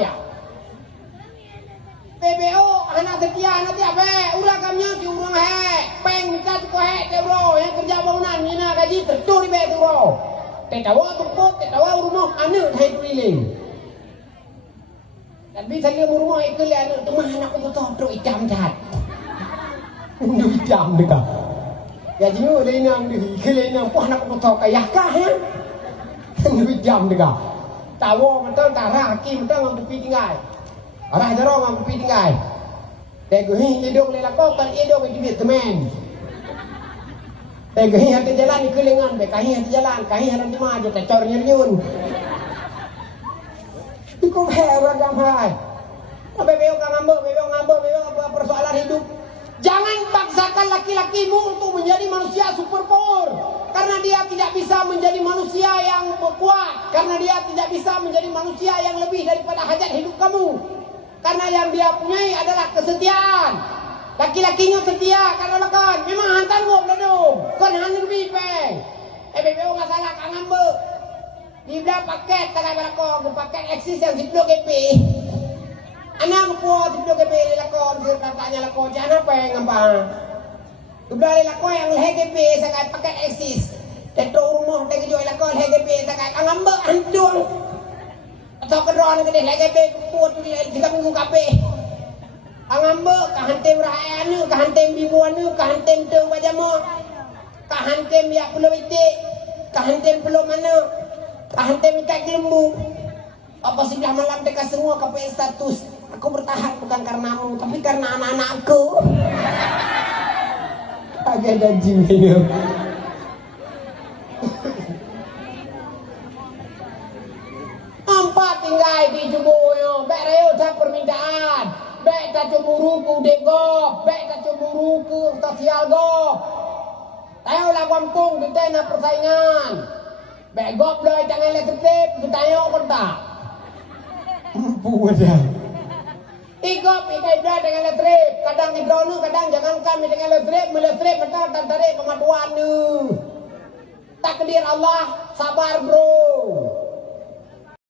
dia. PBO anak setia nanti apa? Urang kamnya di urang peng minta tu bro yang kerja bangunan mina gaji tertur di tu bro. Tawa tumpuk, tawa rumah anak hai keliling. Dan bisa dia rumah ikut anak tu mah anak tu tu idam dah. Ndu idam dekat. Ya jingu dia nang di keliling nang anak tu tu kaya kah ya? Ndu idam dekat. Tawa betul tarah hakim betul ngam tepi tinggal. Arah jarong ngam tepi tinggal. Tegu hidup le lakok kan hidup di Vietnam. Kahi hati jalan di kelingan, kahi hati jalan, kahi hati maju, tecor nyeriun. Ikut heran gamai. Bebeo ngambek, persoalan hidup. Jangan paksakan laki-lakimu untuk menjadi manusia super power, karena dia tidak bisa menjadi manusia yang kuat, karena dia tidak bisa menjadi manusia yang lebih daripada hajat hidup kamu. Karena yang dia punyai adalah kesetiaan. Laki-lakinya setia kalau lakukan memang hantar gua beladung kan hantar lebih peng BPO nggak salah kang ngambek di belah paket tak ada lakon paket eksis yang 10 GP anak gua 10 GP di lakon katanya lakon jangan peng ngambang di belah lakon yang GP sangat paket eksis tetap rumah tak jual lakon GP sangat kang ngambek hancur atau kedua gede GP kuat tu di 3 minggu kape Angambek kahantem rahayana, kahantem bibuana, kahantem tu wajama, kahantem yak pulau itik, kahantem pulau mana, kahantem ikat lembu. Apa sebelah malam dekat semua KPI status. Aku bertahan bukan karenamu, tapi karena anak-anakku. Agak janji hidup. Empat tinggal di Juboyo, bereu tak permintaan. Baik tak cemburu ku dego, baik tak cemburu ku sosial go. Tahu lah kampung kita nak persaingan. Baik gop dah jangan letep, kita ayo kontak. Bukan. Igop ikai dah dengan letep, kadang di drone, kadang jangan kami dengan letep, meletrep betul tarik kemaduan tu. Takdir Allah, sabar bro.